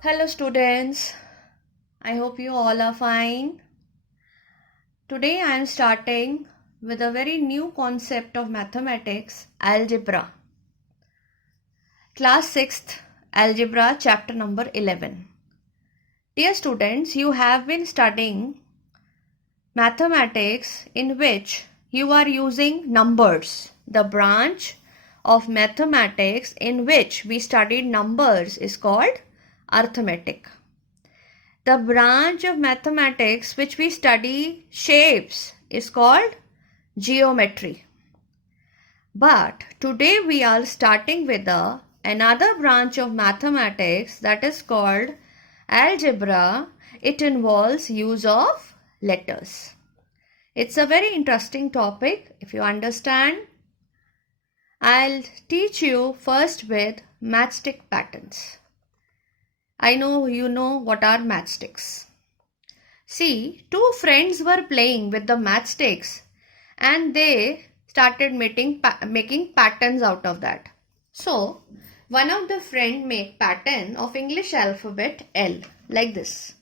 Hello, students. I hope you all are fine. Today I am starting with a very new concept of mathematics, algebra. Class 6th, Algebra, chapter number 11. Dear students, you have been studying mathematics in which you are using numbers. The branch of mathematics in which we studied numbers is called arithmetic. The branch of mathematics which we study shapes is called geometry. But today we are starting with another branch of mathematics that is called algebra. It involves use of letters. It's a very interesting topic. If you understand, I'll teach you first with matchstick patterns. I know you know what are matchsticks. See, two friends were playing with the matchsticks and they started making patterns out of that. So, one of the friend made pattern of English alphabet L like this.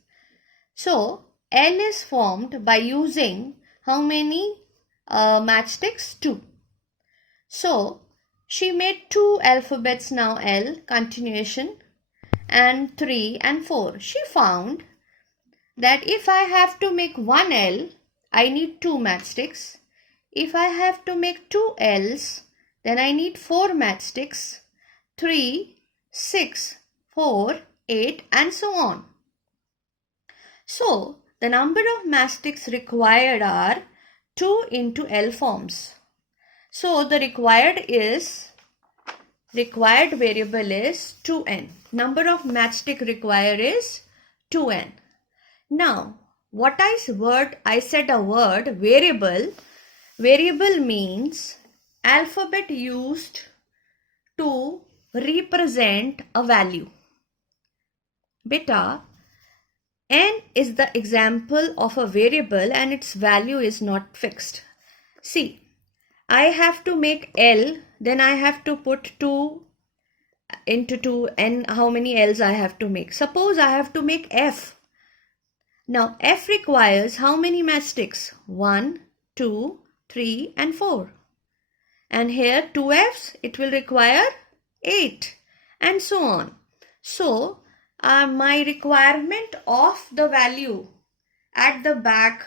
So, L is formed by using how many matchsticks? 2. So, she made two alphabets now L, continuation, and 3 and 4. She found that if I have to make one L, I need two matchsticks. If I have to make two L's, then I need 4 matchsticks, 3, 6, 4, 8 and so on. So, the number of matchsticks required are 2 into L forms. So, the required variable is 2n. Number of matchstick required is 2n. Now, I said a word variable. Variable means alphabet used to represent a value. Beta, n is the example of a variable and its value is not fixed. See, I have to make L, then I have to put 2 into 2 and how many L's I have to make. Suppose I have to make F. Now F requires how many matchsticks? 1, 2, 3 and 4. And here 2 F's, it will require 8 and so on. So my requirement of the value at the back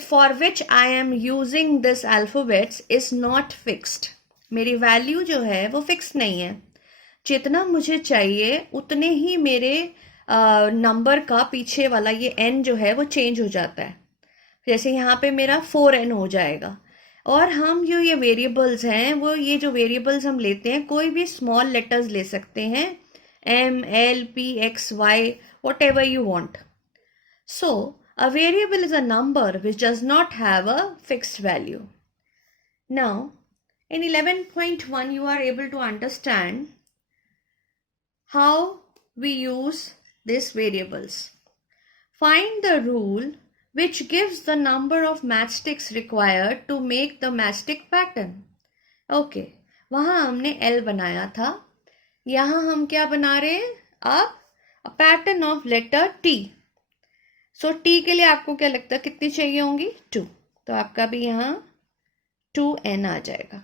for which I am using this alphabets is not fixed. मेरी value जो है वो fix नहीं है. जितना मुझे चाहिए उतने ही मेरे नंबर का पीछे वाला ये n जो है वो चेंज हो जाता है. जैसे यहाँ पे मेरा 4n हो जाएगा. और हम जो ये वेरिएबल्स हैं वो ये जो वेरिएबल्स हम लेते हैं कोई भी स्मॉल लेटर्स ले सकते हैं, m, l, p, x, y, whatever you want. So a variable is a number which does not have a fixed value. Now, in 11.1 you are able to understand how we use these variables. Find the rule which gives the number of matchsticks required to make the matchstick pattern. Okay, वहाँ हमने L बनाया था. यहाँ हम क्या बना रहे हैं? अब a pattern of letter T. So T के लिए आपको क्या लगता है कितनी चाहिए होंगी? 2. तो आपका भी यहाँ 2n आ जाएगा.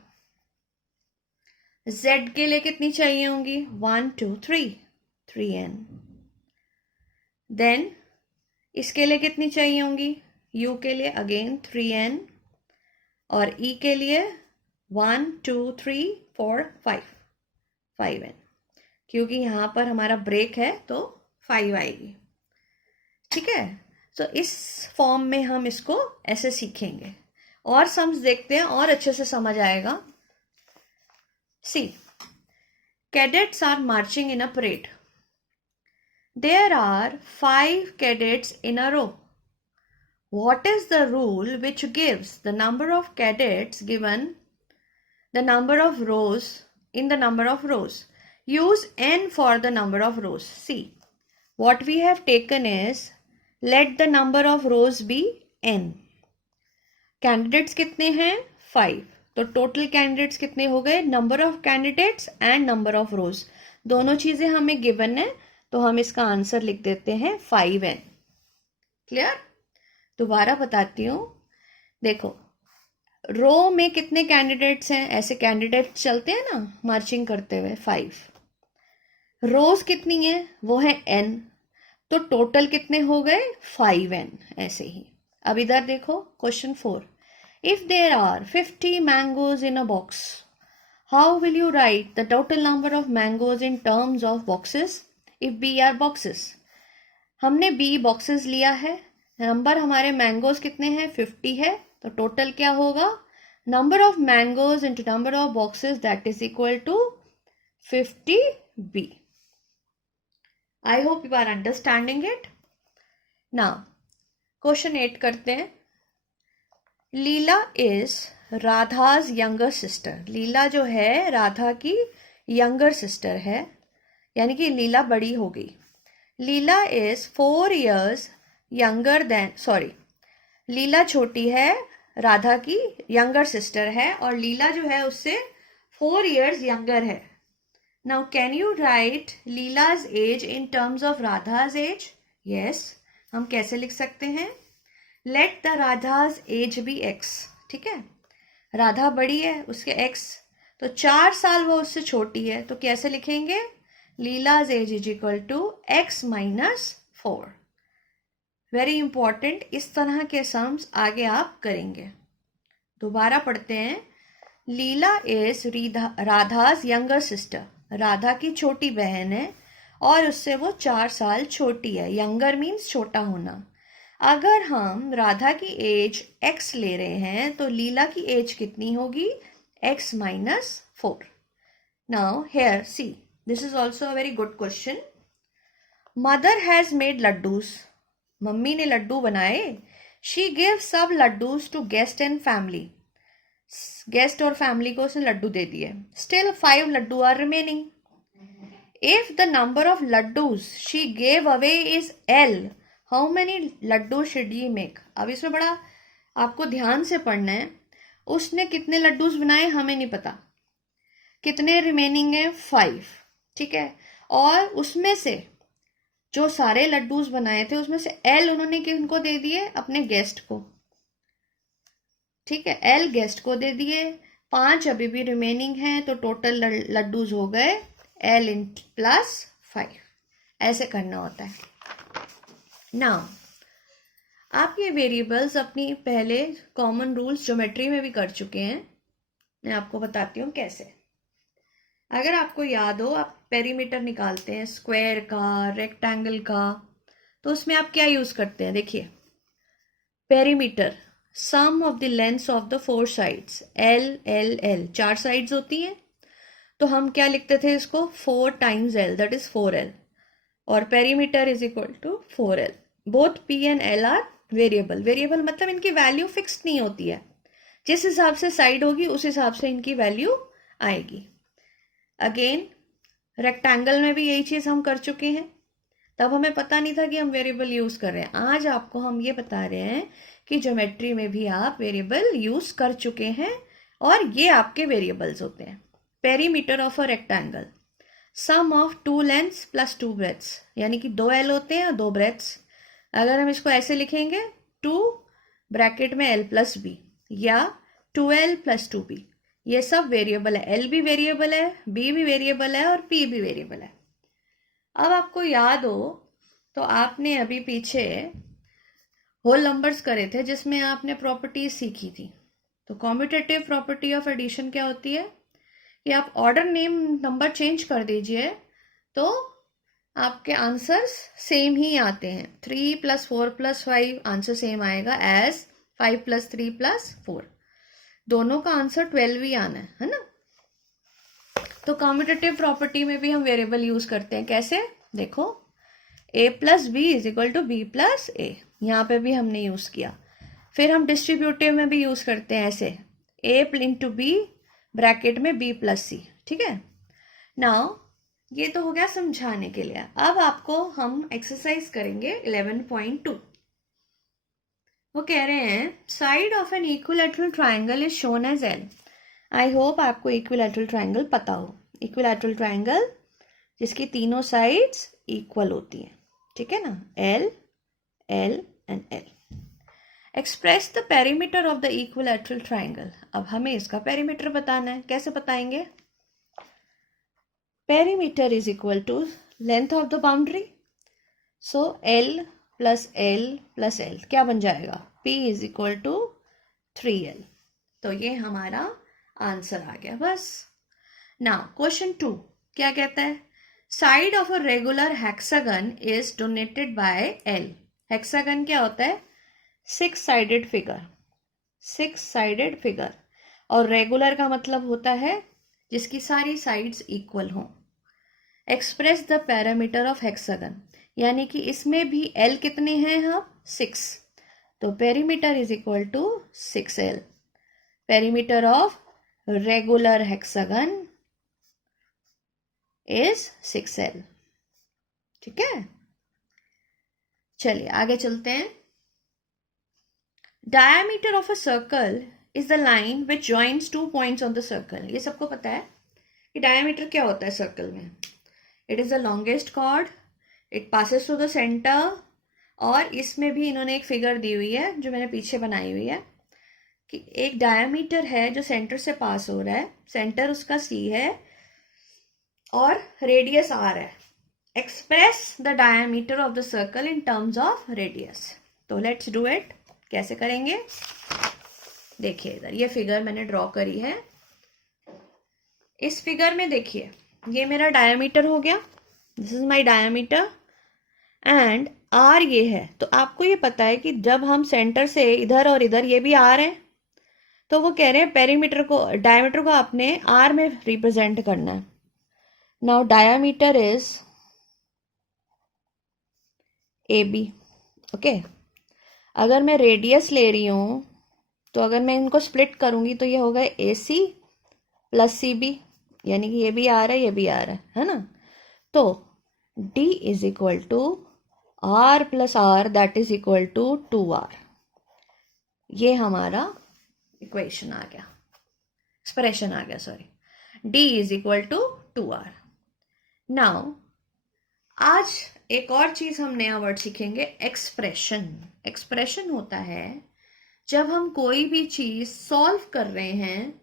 z के लिए कितनी चाहिए होंगी? 1, 2, 3. 3n. देन इसके लिए कितनी चाहिए होंगी? u के लिए अगेन 3n. और e के लिए 1, 2, 3, 4, 5. 5n. क्योंकि यहाँ पर हमारा ब्रेक है तो 5 आएगी. ठीक है. तो इस फॉर्म में हम इसको ऐसे सीखेंगे और सम्स देखते हैं और अच्छे से समझ आएगा. See, cadets are marching in a parade. There are 5 cadets in a row. What is the rule which gives the number of cadets given the number of rows in the number of rows? Use n for the number of rows. See, what we have taken is let the number of rows be n. Candidates कितने हैं? 5. तो total candidates कितने हो गए? Number of candidates and number of rows. दोनों चीजें हमें given है तो हम इसका आंसर लिख देते हैं 5n। क्लियर? दोबारा बताती हूँ, देखो रो में कितने कैंडिडेट्स हैं, ऐसे कैंडिडेट्स चलते हैं ना मार्चिंग करते हुए, 5। रोज कितनी है, वो है n, तो टोटल कितने हो गए 5n। ऐसे ही अब इधर देखो question 4, if there are 50 mangoes in a box, how will you write the total number of mangoes in terms of boxes if b are boxes. हमने बी बॉक्सेस लिया है, नंबर हमारे मैंगोज कितने हैं 50 है, तो टोटल क्या होगा, number of mangoes into number of boxes that is equal to 50b। I hope you are understanding it. Now question 8 करते हैं। Leela is Radha's younger sister. Leela जो है राधा की यंगर सिस्टर है, यानी कि लीला बड़ी हो गई। Leela is 4 years younger than, sorry, Leela छोटी है, राधा की यंगर सिस्टर है, और लीला जो है उससे 4 years यंगर है। Now can you write Leela's age in terms of Radha's age? Yes, हम कैसे लिख सकते हैं, let the Radha's age be x। ठीक है, राधा बड़ी है, उसके x, तो 4 साल वो उससे छोटी है, तो कैसे लिखेंगे, Leela's age is equal to x minus 4। Very important, इस तरह के सम्स आगे आप करेंगे। दोबारा पढ़ते हैं। Leela is Radha's younger sister, Radha की छोटी बहन है और उससे वो 4 साल छोटी है। यंगर मीन्स छोटा होना। अगर हम राधा की एज x ले रहे हैं तो लीला की एज कितनी होगी, x minus 4। Now here see, this is also a very good question. Mother has made laddus, मम्मी ने लड्डू बनाए। शी गिव सब laddus to guest and family, guest और फैमिली को उसने लड्डू दे दिए। Still 5 laddu are remaining. If the number of laddus she gave away is L, how many laddu should ये मेक। अब इसमें बड़ा आपको ध्यान से पढ़ना है, उसने कितने लड्डूस बनाए हमें नहीं पता, कितने रिमेनिंग है 5। ठीक है, और उसमें से जो सारे लड्डूस बनाए थे उसमें से L उन्होंने किनको दे दिए, अपने गेस्ट को। ठीक है, L गेस्ट को दे दिए, 5 अभी भी रिमेनिंग है, तो टोटल लड्डूस हो गए L इन प्लस 5। ऐसे करना होता है। नाउ आप ये वेरिएबल्स अपनी पहले कॉमन रूल्स ज्योमेट्री में भी कर चुके हैं, मैं आपको बताती हूँ कैसे। अगर आपको याद हो, आप पेरीमीटर निकालते हैं स्क्वायर का, रेक्टेंगल का, तो उसमें आप क्या यूज करते हैं, देखिए perimeter, sum of the lengths of the 4 sides, L L L, 4 sides होती हैं, तो हम क्या लिखते थे इसको, 4 times L, that is 4L, और perimeter is equal to 4L। Both P and L are variable. Variable मतलब इनकी वैल्यू फिक्स्ड नहीं होती है, जिस हिसाब से साइड होगी उस हिसाब से इनकी वैल्यू आएगी। अगेन रेक्टेंगल में भी यही चीज हम कर चुके हैं, तब हमें पता नहीं था कि हम वेरिएबल यूज कर रहे हैं। आज आपको हम ये बता रहे हैं कि ज्योमेट्री में भी आप वेरिएबल यूज कर चुके हैं, और ये आपके वेरिएबल्स होते हैं। Perimeter of a rectangle, sum of 2 lengths plus 2 breadths, यानी कि 2 L होते हैं और 2 ब्रेथ्स। अगर हम इसको ऐसे लिखेंगे 2 ब्रैकेट में L प्लस बी, या 2L प्लस 2B, ये सब वेरिएबल है। L भी वेरिएबल है, B भी वेरिएबल है, और P भी वेरिएबल है। अब आपको याद हो तो आपने अभी पीछे होल नंबर्स करे थे जिसमें आपने प्रॉपर्टीज सीखी थी। तो कॉम्यूटेटिव प्रॉपर्टी ऑफ एडिशन क्या होती है कि आप ऑर्डर नेम नंबर चेंज कर दीजिए तो आपके आंसर्स सेम ही आते हैं। 3 + 4 + 5 आंसर सेम आएगा एज 5 + 3 + 4, दोनों का आंसर 12 ही आना है ना। तो कॉम्यूटेटिव प्रॉपर्टी में भी हम वेरिएबल यूज करते हैं। कैसे, देखो a + b = b + a, यहाँ पे भी हमने यूज किया। फिर हम डिस्ट्रीब्यूटिव में भी यूज करते हैं ऐसे, a × b ब्रैकेट में b + c। ठीक है, नाउ ये तो हो गया समझाने के लिए। अब आपको हम एक्सरसाइज करेंगे 11.2। वो कह रहे हैं side of an equilateral triangle is shown as L। I hope आपको इक्विलैटरल ट्राइंगल पता हो। इक्विलैटरल ट्राइंगल जिसकी तीनों साइड्स इक्वल होती हैं, ठीक है ना, L L and L. Express the perimeter of the equilateral triangle. अब हमें इसका पेरीमीटर बताना है. कैसे बताएंगे? Perimeter is equal to length of the boundary. So L plus L plus L क्या बन जाएगा? P is equal to 3L. तो ये हमारा आंसर आ गया बस. नाउ क्वेश्चन 2 क्या कहता है? Side of a regular hexagon is donated bye L. Hexagon क्या होता है? 6-साइडेड फिगर. 6-साइडेड फिगर. और रेगुलर का मतलब होता है जिसकी सारी साइड्स इक्वल हों. Express the parameter of hexagon. यानी कि इसमें भी L कितने हैं? हम 6. तो perimeter is equal to 6L. Perimeter of regular hexagon is 6L. ठीक है, चलिए आगे चलते हैं. Diameter of a circle is the line which joins 2 points on the circle. ये सबको पता है कि डायमीटर क्या होता है सर्कल में. It is the longest chord, it passes through the centre. और इसमें भी इन्होंने एक फिगर दी हुई है जो मैंने पीछे बनाई हुई है कि एक डायमीटर है जो सेंटर से पास हो रहा है. सेंटर उसका C है और रेडियस R है. Express the diameter of the circle in terms of radius. तो लेट्स डू इट. कैसे करेंगे? देखिए इधर ये फिगर मैंने ड्रॉ करी है. इस फिगर में देखिए ये मेरा डायमीटर हो गया. This is my diameter and R ये है. तो आपको ये पता है कि जब हम सेंटर से इधर और इधर ये भी R है, तो वो कह रहे हैं पेरीमीटर को, डायमीटर को आपने R में रिप्रेजेंट करना है. Now diameter is AB. Okay, अगर मैं रेडियस ले रही हूँ तो अगर मैं इनको स्प्लिट करूँगी तो ये होगा AC प्लस CB. यानी कि ये भी आ रहा है, ये भी आ रहा है ना. तो D is equal to R plus R, that is equal to 2R. ये हमारा इक्वेशन आ गया, एक्सप्रेशन आ गया, sorry. D is equal to 2R. Now आज एक और चीज हम नया वर्ड सीखेंगे, एक्सप्रेशन. एक्सप्रेशन होता है जब हम कोई भी चीज सॉल्व कर रहे हैं,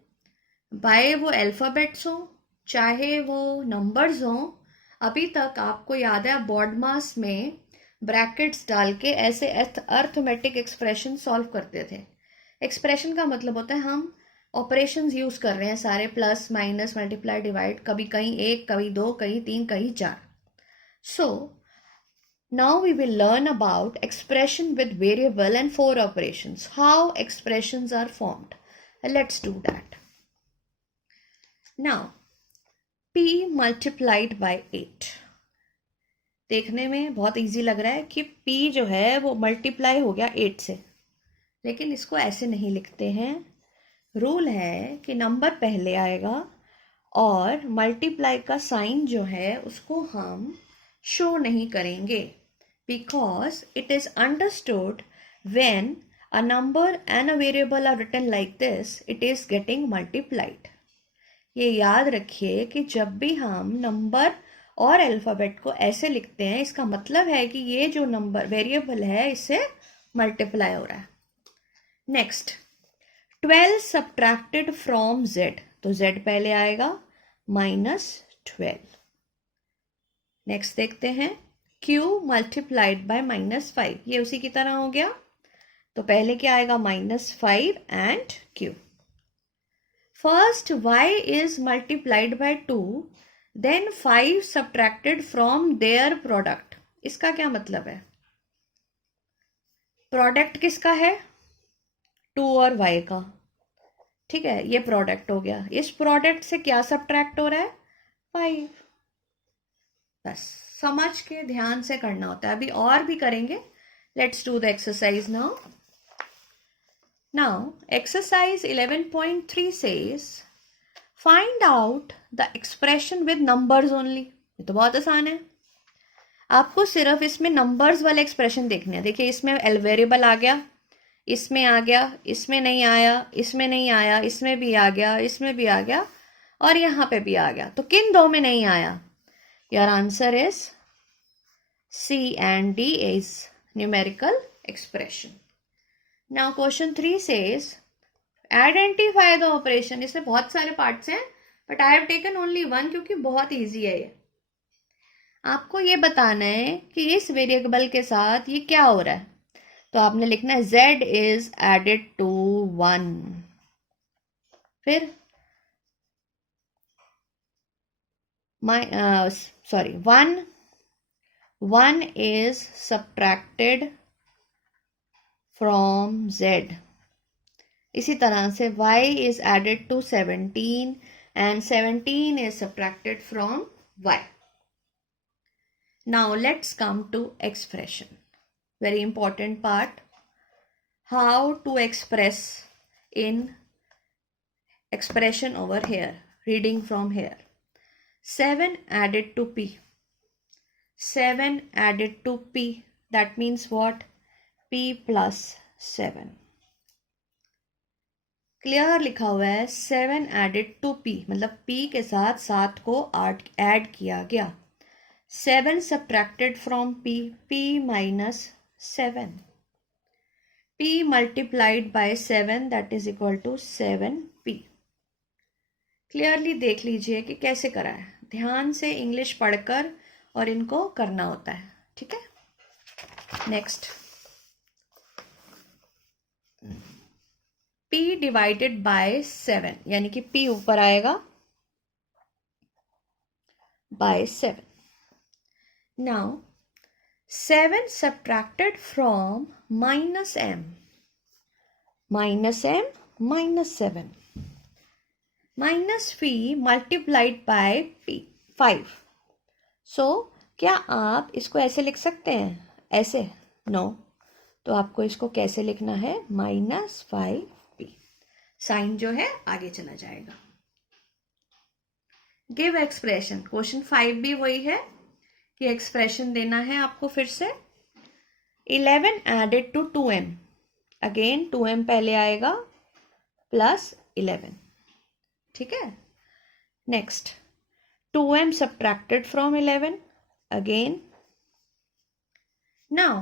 बाय वो अल्फाबेट्स हो चाहे वो नंबर्स हो. अभी तक आपको याद है बोर्ड मास में ब्रैकेट्स डाल के ऐसे अर्थमेटिक एक्सप्रेशन सॉल्व करते थे. एक्सप्रेशन का मतलब होता है हम ऑपरेशंस यूज कर रहे हैं सारे, प्लस माइनस मल्टीप्लाई डिवाइड, कभी कहीं 1 कभी 2 कहीं 3 कहीं 4. So now we will learn about expression with variable and 4 operations. How expressions are formed. Let's do that. Now P multiplied by 8. देखने में बहुत इजी लग रहा है कि P जो है वो मल्टीप्लाई हो गया 8 से, लेकिन इसको ऐसे नहीं लिखते हैं. रूल है कि नंबर पहले आएगा और मल्टीप्लाई का साइन जो है उसको हम शो नहीं करेंगे, because it is understood when a number and a variable are written like this, it is getting multiplied. ये याद रखिए कि जब भी हम नंबर और अल्फाबेट को ऐसे लिखते हैं, इसका मतलब है कि ये जो नंबर वेरिएबल है इससे मल्टीप्लाई हो रहा है. Next 12 subtracted from Z. तो Z पहले आएगा -12. नेक्स्ट देखते हैं Q मल्टीप्लाइड बाय -5. ये उसी की तरह हो गया. तो पहले क्या आएगा? -5 and Q. First Y is multiplied by 2, then 5 subtracted from their product. इसका क्या मतलब है? प्रोडक्ट किसका है? 2 और Y का. ठीक है, ये प्रोडक्ट हो गया. इस प्रोडक्ट से क्या सब्ट्रैक्ट हो रहा है? 5. बस समझ के ध्यान से करना होता है. अभी और भी करेंगे. Let's do the exercise now. Now exercise 11.3 says find out the expression with numbers only. ये तो बहुत आसान है. आपको सिर्फ इसमें नंबर्स वाले एक्सप्रेशन देखने हैं. देखिए इसमें वेरिएबल आ गया, इसमें आ गया, इसमें नहीं आया, इसमें नहीं आया, इसमें भी आ गया, इसमें भी आ गया और यहाँ पे भी आ गया. तो किन दो में नहीं आया? Your answer is C and D is numerical expression. Now question 3 says identify the operation. इसमें बहुत सारे पार्ट्स हैं but I have taken only one क्योंकि बहुत ईजी है ये. आपको ये बताना है कि इस वेरिएबल के साथ ये क्या हो रहा है. तो आपने लिखना है z इज एडेड टू 1. फिर 1 is subtracted from z. इसी तरह से y is added to 17 and 17 is subtracted from y. Now let's come to expression. Very important part. How to express in expression over here. Reading from here. 7 added to p. 7 added to p. That means what? p plus 7. Clear लिखा हुआ है 7 added to p मतलब p के साथ 7 को add किया गया. 7 subtracted from p, p minus 7. p multiplied by 7 that is equal to 7p. Clearly देख लीजिए कि कैसे करा है. ध्यान से इंग्लिश पढ़कर और इनको करना होता है. ठीक है. नेक्स्ट p डिवाइडेड बाय 7 यानी कि p ऊपर आएगा by 7. Now 7 subtracted from minus m minus 7 minus p multiplied by p 5. So क्या आप इसको ऐसे लिख सकते हैं? ऐसे? नो. तो आपको इसको कैसे लिखना है? -5p. साइन जो है आगे चला जाएगा. Give expression. क्वेश्चन 5 भी वही है कि एक्सप्रेशन देना है आपको. फिर से 11 added to 2m. Again 2m पहले आएगा प्लस 11. ठीक है. Next 2m subtracted from 11 again. Now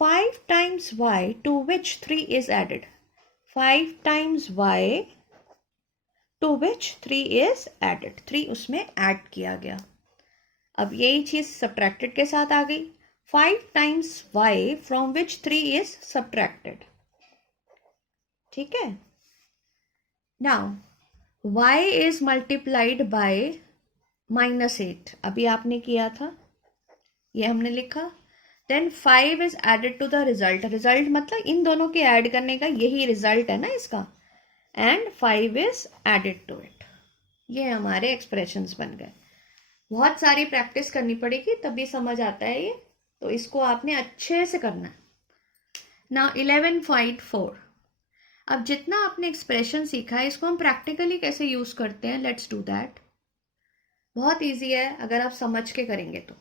5 times y to which 3 is added. 5 times y to which 3 is added. 3 उसमें ऐड किया गया. अब यही चीज सब्ट्रैक्टेड के साथ आ गई. 5 times y from which 3 is subtracted. ठीक है. Now y is multiplied by -8. अभी आपने किया था, ये हमने लिखा. Then 5 is added to the result. Result मतलब इन दोनों के ऐड करने का यही रिजल्ट है ना इसका. And 5 is added to it. ये हमारे एक्सप्रेशंस बन गए. बहुत सारी प्रैक्टिस करनी पड़ेगी तभी समझ आता है ये. तो इसको आपने अच्छे से करना है. ना 11.4. अब जितना आपने एक्सप्रेशन सीखा है इसको हम प्रैक्टिकली कैसे यूज करते हैं. Let's do that. बहुत इजी है अगर आप समझ के करेंगे तो.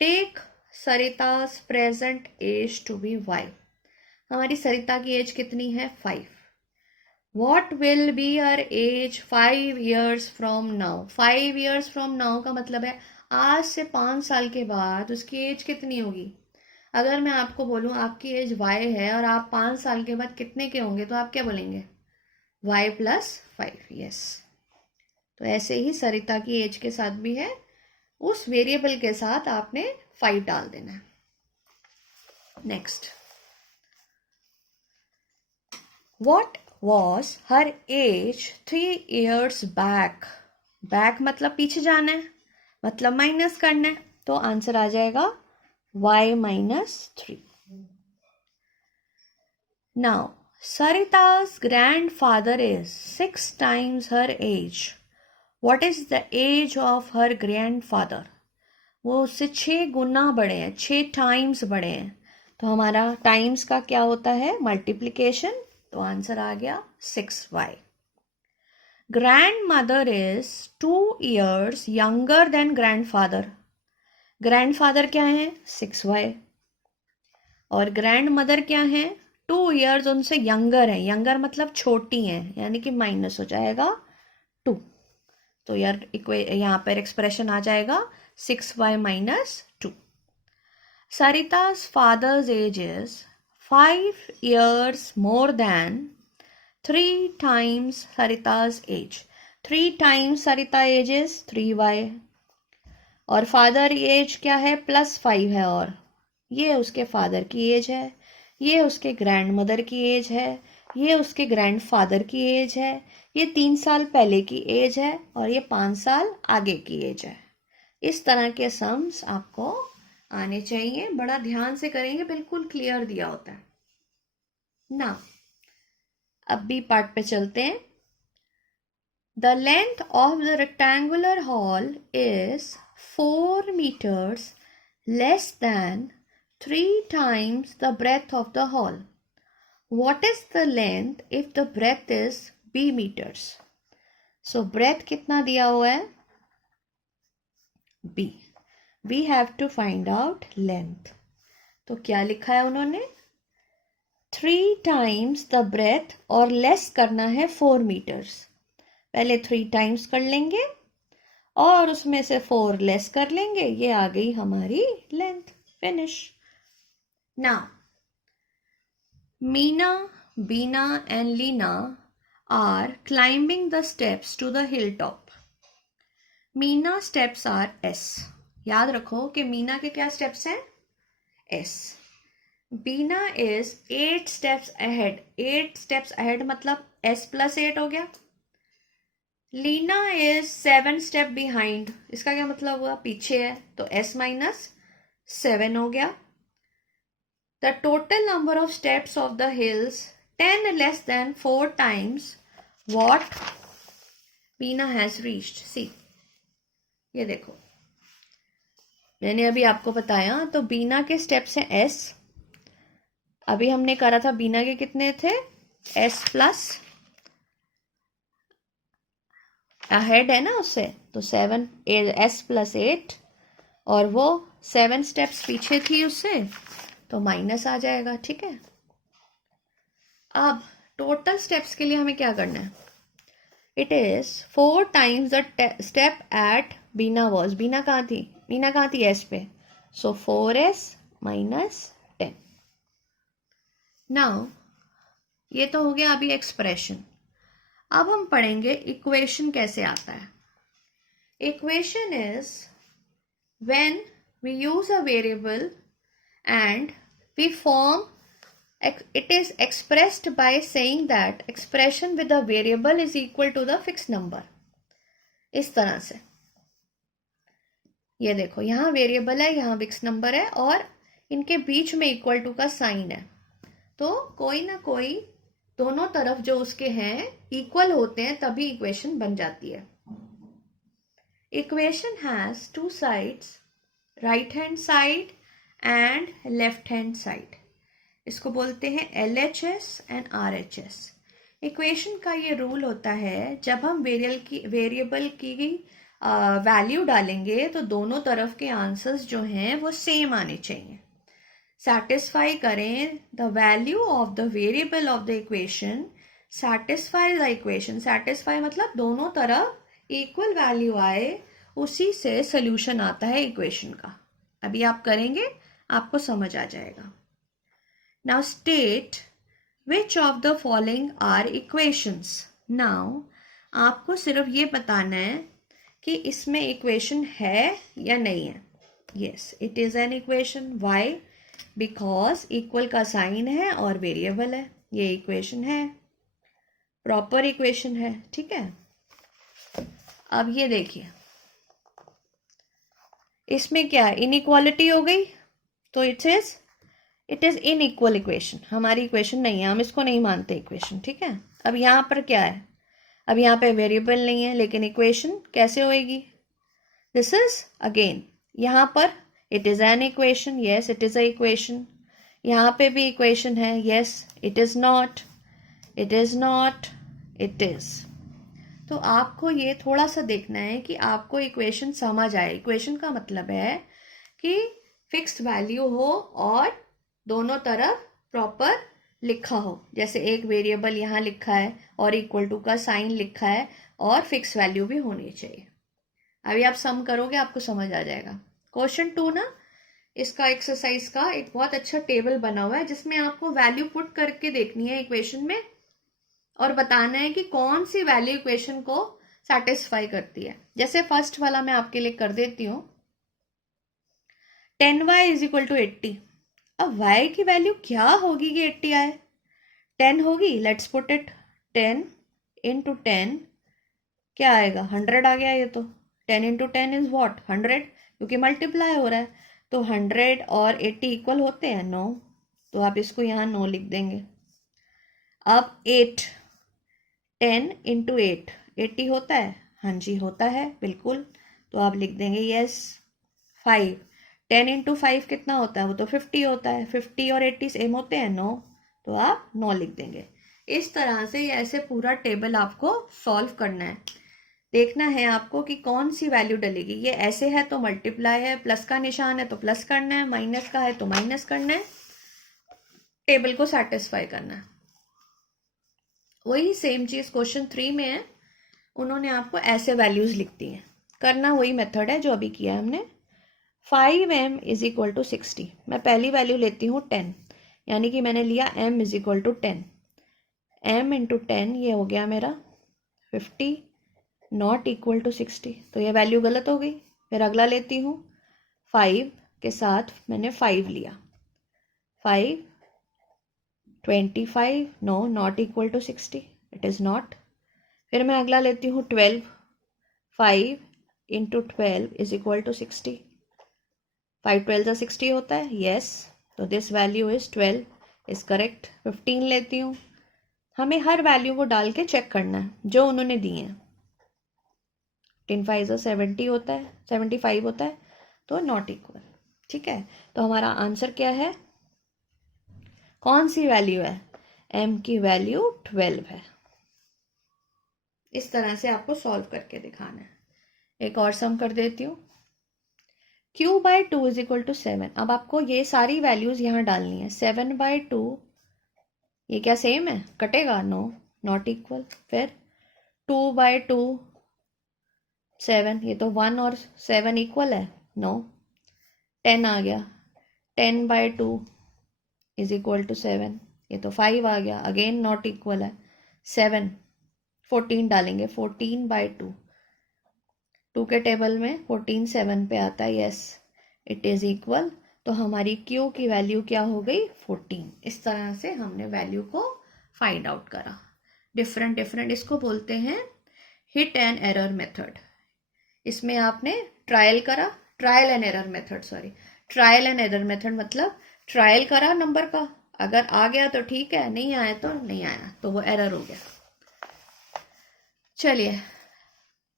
Take Sarita's present age to be y. हमारी सरिता की एज कितनी है? 5. What will be her age 5 years from now. 5 years from now का मतलब है आज से 5 साल के बाद उसकी एज कितनी होगी. अगर मैं आपको बोलूं आपकी एज y है और आप 5 साल के बाद कितने के होंगे तो आप क्या बोलेंगे? y plus 5. यस. तो ऐसे ही सरिता की एज के साथ भी है. उस वेरिएबल के साथ आपने 5 डाल देना है. Next. What was her age 3 years back. Back मतलब पीछे जाना है, मतलब माइनस करना है. तो आंसर आ जाएगा y -3. Now Sarita's grandfather is 6 times her age. What is the age of her grandfather? वो उससे 6 गुना बड़े हैं, 6 टाइम्स बड़े हैं. तो हमारा टाइम्स का क्या होता है? मल्टीप्लिकेशन. तो आंसर आ गया 6y. Grandmother is 2 years younger than grandfather. Grandfather क्या है? 6y. और ग्रैंडमदर क्या है? 2 years उनसे यंगर है. यंगर मतलब छोटी है, यानी कि माइनस हो जाएगा 2. तो यार यहाँ पर एक्सप्रेशन आ जाएगा 6y minus 2. Sarita's father's age is 5 years more than 3 times Sarita's age. 3 times Sarita age is 3y. और फादर एज क्या है, +5 है, और ये उसके फादर की एज है, ये उसके ग्रैंड मदर की एज है, ये उसके ग्रैंड फादर की एज है, ये 3 साल पहले की एज है, और ये 5 साल आगे की एज है. इस तरह के सम्स आपको आने चाहिए. बड़ा ध्यान से करेंगे, बिल्कुल क्लियर दिया होता है ना. अब बी पार्ट पे चलते हैं. The length of the rectangular hall is 4 meters less than 3 times the breadth of the hall. What is the length if the breadth is b meters? So breadth कितना दिया हुआ है, b. We have to find out length. तो क्या लिखा है उन्होंने, 3 times the breadth, और लेस करना है 4 meters. पहले 3 टाइम्स कर लेंगे और उसमें से 4 लेस कर लेंगे. ये आ गई हमारी length. Finish. Now Meena, Beena and Leena are climbing the steps to the hill top. Meena steps are S. याद रखो कि मीना के क्या स्टेप्स हैं, S. Beena is 8 steps ahead. 8 steps ahead मतलब S + 8 हो गया. Leena is 7 step behind. इसका क्या मतलब हुआ, पीछे है, तो S - 7 हो गया. The total number of steps of the hills 10 less than 4 times what Beena has reached. See, ये देखो मैंने अभी आपको बताया, तो बीना के स्टेप्स हैं S. अभी हमने करा था बीना के कितने थे, S प्लस अहेड है ना उससे, तो 7 S + 8, और वो 7 स्टेप्स पीछे थी उससे, तो माइनस आ जाएगा. ठीक है. अब टोटल स्टेप्स के लिए हमें क्या करना है, it is 4 times the step at Beena was. Beena कहाँ थी, बीना कहाँ थी, S पे, सो 4S - 10. नाउ ये तो हो गया अभी एक्सप्रेशन. अब हम पढ़ेंगे इक्वेशन कैसे आता है. Equation is when we use a variable and we form, it is expressed by saying that expression with a variable is equal to the fixed number. इस तरह से ये देखो, यहाँ वेरिएबल है, यहाँ फिक्स नंबर है, और इनके बीच में इक्वल टू का साइन है, तो कोई ना कोई दोनों तरफ जो उसके हैं इक्वल होते हैं, तभी इक्वेशन बन जाती है. Equation has 2 sides, right hand side and left hand side. इसको बोलते हैं LHS एंड RHS. इक्वेशन का ये रूल होता है, जब हम वेरिएबल की वैल्यू डालेंगे तो दोनों तरफ के आंसर्स जो हैं वो सेम आने चाहिए. सैटिस्फाई करें the value of the variable of the equation, satisfy the equation. Satisfy मतलब दोनों तरफ इक्वल वैल्यू आए, उसी से सोल्यूशन आता है इक्वेशन का. अभी आप करेंगे, आपको समझ आ जाएगा. Now state which of the following are equations. Now आपको सिर्फ ये बताना है कि इसमें इक्वेशन है या नहीं है. Yes, it is an equation. Why? Because equal का साइन है और वेरिएबल है. ये इक्वेशन है, प्रॉपर इक्वेशन है. ठीक है. अब ये देखिए, इसमें क्या है, इनइक्वालिटी हो गई, तो इट इज इनइक्वल इक्वेशन. हमारी इक्वेशन नहीं है, हम इसको नहीं मानते इक्वेशन. ठीक है. अब यहाँ पर क्या है, अब यहाँ पे वेरिएबल नहीं है, लेकिन इक्वेशन कैसे होएगी. दिस इज अगेन, यहाँ पर it is an equation. Yes, it is a equation. यहाँ पे भी इक्वेशन है. Yes, it is not, it is not, it is. तो आपको ये थोड़ा सा देखना है कि आपको इक्वेशन समझ आए. इक्वेशन का मतलब है कि फिक्स्ड वैल्यू हो और दोनों तरफ प्रॉपर लिखा हो. जैसे एक वेरिएबल यहाँ लिखा है और इक्वल टू का साइन लिखा है, और फिक्स वैल्यू भी होनी चाहिए. अभी आप सम करोगे आपको समझ आ जाएगा। क्वेश्चन 2 ना, इसका एक्सरसाइज का एक बहुत अच्छा टेबल बना हुआ है जिसमें आपको वैल्यू पुट करके देखनी है इक्वेशन में और बताना है कि कौन सी वैल्यू इक्वेशन को सेटिस्फाई करती है। जैसे फर्स्ट वाला मैं आपके लिए कर देती हूँ, 10y इज इक्वल टू 80। अब y की वैल्यू क्या होगी कि 80 आए? 10 होगी, लेट्स पुट इट। 10 इंटू 10 क्या आएगा? 100 आ गया ये तो। 10 इंटू 10 इज वॉट? 100, क्योंकि मल्टीप्लाई हो रहा है। तो 100 और 80 इक्वल होते हैं? नो। तो आप इसको यहाँ नो लिख देंगे। अब 8, 10 इंटू 8 80 होता है? हाँ जी होता है, बिल्कुल। तो आप लिख देंगे यस। 5, 10 इंटू 5 कितना होता है? वो तो 50 होता है। 50 और 80 सेम होते हैं? नो। तो आप नो लिख देंगे। इस तरह से ये ऐसे पूरा टेबल आपको सॉल्व करना है। देखना है आपको कि कौन सी वैल्यू डलेगी। ये ऐसे है तो मल्टीप्लाई है, प्लस का निशान है तो प्लस करना है, माइनस का है तो माइनस करना है, टेबल को सेटिस्फाई करना है। वही सेम चीज क्वेश्चन 3 में है, उन्होंने आपको ऐसे वैल्यूज लिख दी हैं। करना वही मेथड है जो अभी किया है हमने। 5m is equal to 60। मैं पहली वैल्यू लेती हूँ 10, यानी कि मैंने लिया m is equal to 10। m into 10 ये हो गया मेरा 50 नॉट इक्वल टू 60, तो ये वैल्यू गलत हो गई। फिर अगला लेती हूँ, 5 के साथ मैंने 5 लिया। 5 25 no not equal to 60, it is not. फिर मैं अगला लेती हूँ 12। 5 इंटू 12 इज इक्वल टू 60। 5 12 60 होता है? यस। तो this value is 12 is correct. 15 लेती हूँ। हमें हर वैल्यू को डाल के चेक करना है जो उन्होंने दी है। 10 5 70 होता है, 75 होता है, तो नॉट इक्वल। ठीक है, तो हमारा आंसर क्या है? कौन सी वैल्यू है? m की वैल्यू 12 है। इस तरह से आपको सॉल्व करके दिखाना है। एक और सम कर देती हूँ। q by 2 is equal to 7। अब आपको ये सारी वैल्यूज यहाँ डालनी है। 7 बाई 2 ये क्या सेम है? कटेगा? No, not equal. फिर 2 बाई 2 7, ये तो 1 और 7 इक्वल है? नो। 10 आ गया। 10 बाई 2 इज इक्वल टू 7, ये तो 5 आ गया, अगेन नॉट इक्वल है। 7 14 डालेंगे। 14 बाई 2, 2 के टेबल में 14 7 पे आता है, यस इट इज इक्वल। तो हमारी Q की वैल्यू क्या हो गई? 14। इस तरह से हमने वैल्यू को फाइंड आउट करा। डिफरेंट डिफरेंट, इसको बोलते हैं हिट एंड एरर मेथड। इसमें आपने ट्रायल करा, trial and error method, sorry, trial and error method मतलब ट्रायल करा नंबर का, अगर आ गया तो ठीक है, नहीं आया तो नहीं आया, तो वो एरर हो गया। चलिए,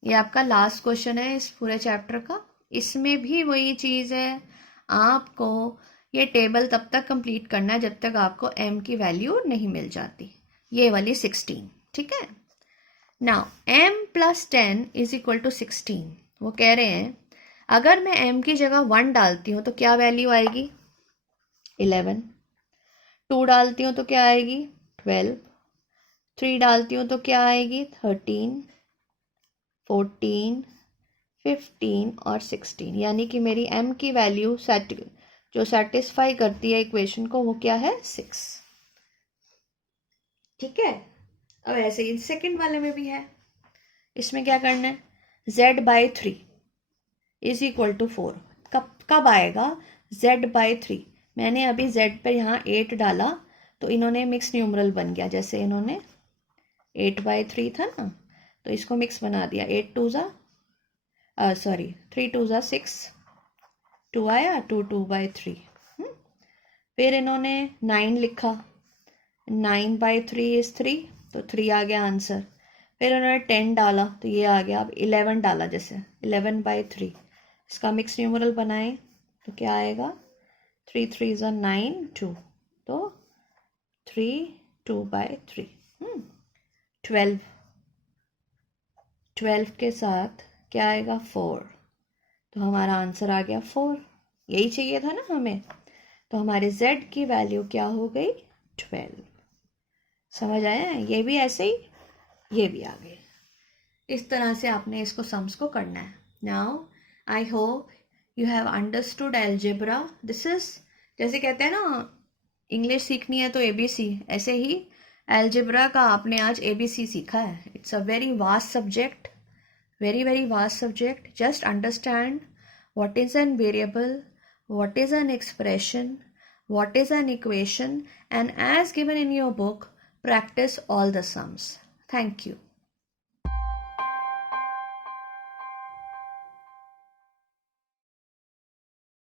ये आपका लास्ट क्वेश्चन है इस पूरे चैप्टर का। इसमें भी वही चीज़ है, आपको ये टेबल तब तक कंप्लीट करना है जब तक आपको m की वैल्यू नहीं मिल जाती, ये वाली 16। ठीक है, now m plus 10 is equal to 16। वो कह रहे हैं अगर मैं m की जगह 1 डालती हूँ तो क्या वैल्यू आएगी? 11। 2 डालती हूँ तो क्या आएगी? 12। 3 डालती हूँ तो क्या आएगी? 13, 14, 15 और 16। यानी कि मेरी m की वैल्यू जो सेटिस्फाई करती है इक्वेशन को वो क्या है? 6। ठीक है, अब ऐसे ही सेकंड वाले में भी है। इसमें क्या करना है? z by 3 is equal to 4। कब आएगा z बाई 3? मैंने अभी z पर यहाँ 8 डाला तो इन्होंने मिक्स न्यूमरल बन गया। जैसे इन्होंने 8 बाई 3 था ना, तो इसको मिक्स बना दिया। 8 2 ज़ा सॉरी 3 2 ज़ा 6, 2 आया, 2 2 बाई 3। फिर इन्होंने 9 लिखा, 9 बाई 3 इज 3, तो 3 आ गया आंसर। फिर उन्होंने 10 डाला तो ये आ गया। अब 11 डाला, जैसे 11 बाई 3, इसका मिक्स न्यूमरल बनाए तो क्या आएगा? 3 3 ज़ा 9 2, तो 3 2 बाई 3। 12, 12 के साथ क्या आएगा? 4, तो हमारा आंसर आ गया 4। यही चाहिए था ना हमें, तो हमारे z की वैल्यू क्या हो गई? 12। समझ आया? ये भी ऐसे ही, ये भी आ गए। इस तरह से आपने इसको सम्स को करना है। Now, I hope you have understood algebra. This is, जैसे कहते हैं ना इंग्लिश सीखनी है तो ABC, ऐसे ही algebra का आपने आज ABC सीखा है. It's a very vast subject, very very vast subject. Just understand what is an variable, what is an expression, what is an equation, and as given in your book, practice all the sums. Thank you.